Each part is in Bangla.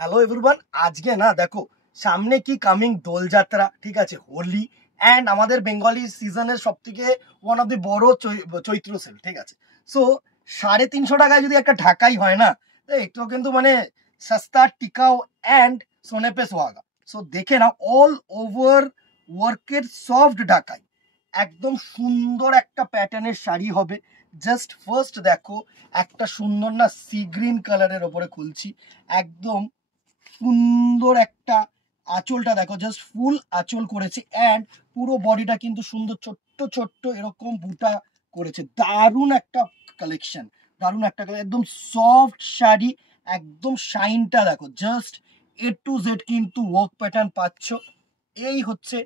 হ্যালো এভরিওয়ান, আজকে না দেখো সামনে কি কামিং দোলযাত্রা, ঠিক আছে, হোলি অ্যান্ড আমাদের বেঙ্গলি সিজনের সব থেকে ওয়ান অফ দি বড় চৈত্র সেল, ঠিক আছে। সো 350 টাকায় যদি একটা ঢাকাই হয় না, তো একটু কিন্তু মানে সস্তা টিকাও অ্যান্ড সোনে পে সোহাগা। সো দেখে না, অল ওভার ওয়ার্কের সফট ঢাকাই, একদম সুন্দর একটা প্যাটার্নের শাড়ি হবে। জাস্ট ফার্স্ট দেখো, একটা সুন্দর না সি গ্রিন কালারের ওপরে খুলছি, একদম সুন্দর একটা আঁচলটা দেখো, জাস্ট ফুল আঁচল করেছে অ্যান্ড পুরো বডিটা কিন্তু সুন্দর ছোট্ট ছোট্ট এরকম বুটা করেছে। দারুণ একটা কালেকশন, দারুণ একটা একদম সফট শাড়ি, একদম শাইনটা দেখো, জাস্ট A to Z কিন্তু ওয়ার্ক প্যাটার্ন পাচ্ছ। এই হচ্ছে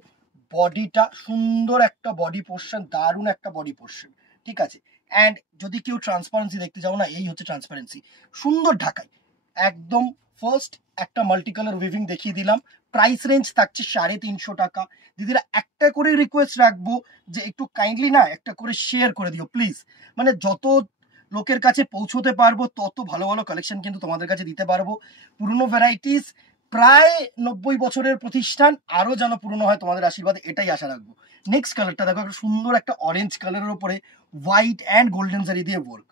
বডিটা, সুন্দর একটা বডি পোর্শন, দারুণ একটা বডি পোর্শন, ঠিক আছে। অ্যান্ড যদি কেউ ট্রান্সপারেন্সি দেখতে যাও না, এই হচ্ছে ট্রান্সপারেন্সি, সুন্দর ঢাকায় একদম। ফার্স্ট একটা মাল্টি কালার উইভিং দেখিয়ে দিলাম, প্রাইস রেঞ্জ থাকছে 350 টাকা। দিদিরা একটা করে রিকোয়েস্ট রাখবো যে একটু কাইন্ডলি না একটা করে শেয়ার করে দিও প্লিজ, মানে যত লোকের কাছে পৌঁছতে পারবো তত ভালো ভালো কালেকশন কিন্তু তোমাদের কাছে দিতে পারবো। পুরনো ভ্যারাইটিস, প্রায় 90 বছরের প্রতিষ্ঠান, আরো যেন পুরনো হয় তোমাদের আশীর্বাদে, এটাই আশা রাখবো। নেক্সট কালারটা দেখো, একটা সুন্দর একটা অরেঞ্জ কালারের উপরে হোয়াইট অ্যান্ড গোল্ডেন শাড়ি দিয়ে ওয়ার্ক,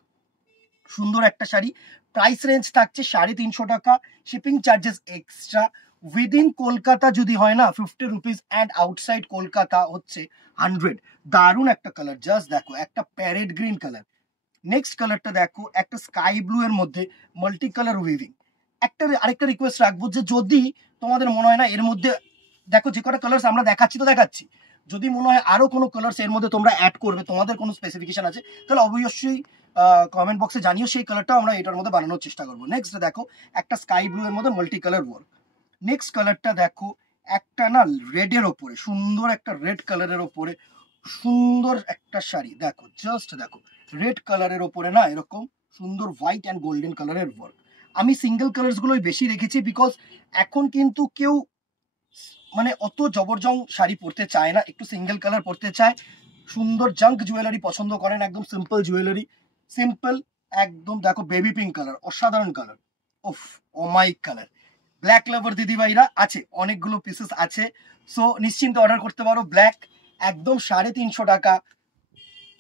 সুন্দর একটা শাড়ি। প্রাইস রেঞ্জ থাকছে 350 টাকা, shipping charges extra. Within Kolkata যদি হয় না 50 রুপিস অ্যান্ড আউটসাইড কলকাতা হচ্ছে 100। দারুণ একটা কালার, জাস্ট দেখো, একটা প্যারেট গ্রিন কালার। নেক্সট কালারটা দেখো, একটা স্কাই ব্লু এর মধ্যে মাল্টি কালার উইভিং। আরেকটা রিকোয়েস্ট রাখবো যে যদি তোমাদের মনে হয় না এর মধ্যে, দেখো যে কটা কালার্স আমরা দেখাচ্ছি, যদি মনে হয় আরো কোনো কালার্স এর মধ্যে তোমরা অ্যাড করবে, তোমাদের কোনো স্পেসিফিকেশন আছে, তাহলে অবশ্যই কমেন্ট বক্সে জানিও, সেই কালারটাও আমরা এটার মধ্যে বানানোর চেষ্টা করবো। নেক্সট দেখো, একটা স্কাই ব্লু এর মধ্যে মাল্টি কালার ওয়ার্ক। নেক্সট কালারটা দেখো, একটা না রেডের ওপরে, সুন্দর একটা রেড কালারের ওপরে সুন্দর একটা শাড়ি দেখো, জাস্ট দেখো, রেড কালারের ওপরে না এরকম সুন্দর হোয়াইট অ্যান্ড গোল্ডেন কালারের ওয়ার্ক। আমি সিঙ্গেল কালার্স গুলোই বেশি রেখেছি, বিকজ এখন কিন্তু কেউ মানে অত জবরজং শাড়ি পরতে চায় না, একটু সিঙ্গেল কালার পরতে চায়, সুন্দর জাঙ্ক জুয়েলারি পছন্দ করেন, একদম সিম্পল জুয়েলারি, সিম্পল একদম। দেখো বেবি পিঙ্ক কালার, অসাধারণ কালার, ওফ অমাইক কালার। ব্ল্যাক লাভার দিদি ভাইরা আছে, অনেকগুলো পিসেস আছে, সো নিশ্চিন্তে অর্ডার করতে পারো। ব্ল্যাক একদম 350 টাকা,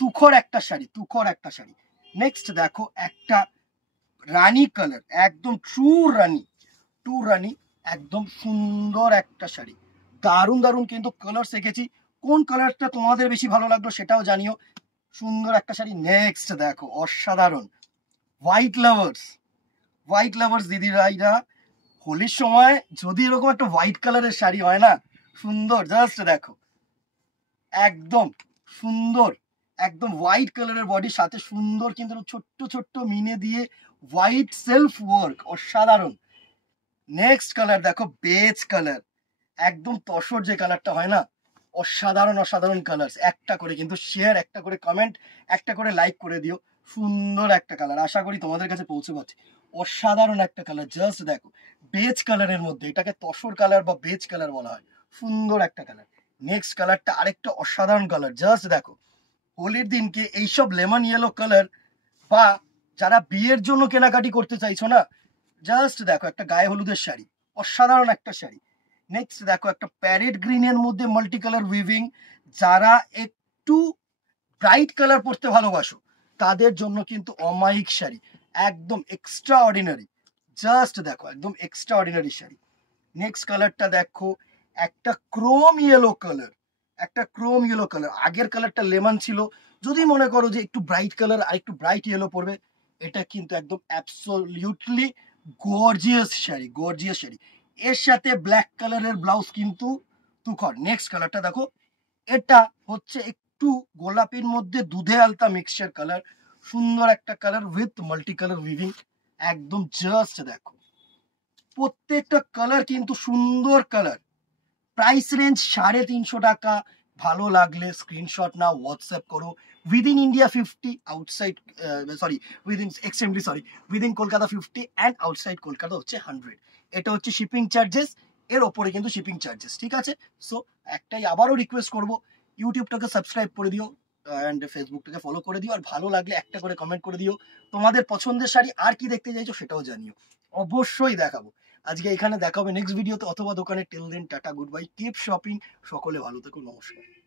তুখর একটা শাড়ি, তুখর একটা শাড়ি। নেক্সট দেখো, একটা রানী কালার, একদম টু রানী, একদম সুন্দর একটা শাড়ি, দারুণ দারুণ কিন্তু কালার এঁকেছি। কোন কালারটা তোমাদের বেশি ভালো লাগলো সেটাও জানিও, সুন্দর একটা শাড়ি। নেক্সট দেখো, অসাধারণ হোয়াইট লাভার্স দিদিরা, হোলির সময় যদি এরকম একটা হোয়াইট কালারের শাড়ি হয় না, সুন্দর, জাস্ট দেখো, একদম সুন্দর, একদম হোয়াইট কালারের বডির সাথে সুন্দর কিন্তু ছোট্ট ছোট্ট মিনে দিয়ে হোয়াইট সেলফ ওয়ার্ক, অসাধারণ। নেক্সট কালার দেখো, বেজ কালার, একদম তসর যে কালারটা হয় না, অসাধারণ অসাধারণ কালার। একটা করে কিন্তু শেয়ার, একটা করে কমেন্ট, একটা করে লাইক করে দিও। সুন্দর একটা কালার, আশা করি তোমাদের কাছে পৌঁছে পাচ্ছে। অসাধারণ একটা কালার, জাস্ট দেখো, বেজ কালারের মধ্যে, এটাকে তসর কালার বা বেজ কালার বলা হয়, সুন্দর একটা কালার। নেক্সট কালারটা আরেকটা অসাধারণ কালার, জাস্ট দেখো, হোলির দিনকে এইসব লেমন ইয়েলো কালার, বা যারা বিয়ের জন্য কেনাকাটি করতে চাইছো না, জাস্ট দেখো, একটা গায়ে হলুদের শাড়ি, অসাধারণ একটা শাড়ি। নেক্সট দেখো, একটা প্যারেট গ্রিনের মধ্যে মাল্টি কালার উইভিং, যারা একটু ব্রাইট কালার পরতে ভালোবাসো তাদের জন্য কিন্তু অমায়িক শাড়ি, একদম এক্সট্রা অর্ডিনারি, জাস্ট দেখো, একদম এক্সট্রা অর্ডিনারি শাড়ি। নেক্সট কালারটা দেখো, একটা ক্রোম ইয়েলো কালার, আগের কালারটা লেমন ছিল, যদি মনে করো যে একটু ব্রাইট কালার আর একটু ব্রাইট ইয়েলো পড়বে, এটা কিন্তু একদম অ্যাবসলিউটলি গর্জিয়াস শাড়ি। এর সাথে ব্ল্যাক কালারের ব্লাউজ কিন্তু তুখর। নেক্সট কালারটা দেখো, এটা হচ্ছে একটু গোলাপির মধ্যে দুধে আলতা মিক্সচার কালার, সুন্দর একটা colour with multi colour weaving, একদম জাস্ট দেখো, প্রত্যেকটা কালার কিন্তু সুন্দর কালার। প্রাইস রেঞ্জ 350 টাকা। ভালো লাগলে স্ক্রিনশট নাও, হোয়াটসঅ্যাপ করো। Within India 50, outside within Kolkata 50 and outside Kolkata হচ্ছে 100। এটা হচ্ছে শিপিং চার্জেস, এর ওপরে কিন্তু শিপিং চার্জেস, ঠিক আছে। সো একটাই আবারও রিকোয়েস্ট করবো, ইউটিউবটাকে সাবস্ক্রাইব করে দিও অ্যান্ড ফেসবুকটাকে ফলো করে দিও, আর ভালো লাগলে একটা করে কমেন্ট করে দিও। তোমাদের পছন্দের শাড়ি আর কি দেখতে চাইছো সেটাও জানিও, অবশ্যই দেখাবো। আজকে এখানে দেখা হবে নেক্সট ভিডিওতে অথবা দোকানে। Till then tata, good bye, keep shopping, সকলে ভালো থেকো, নমস্কার।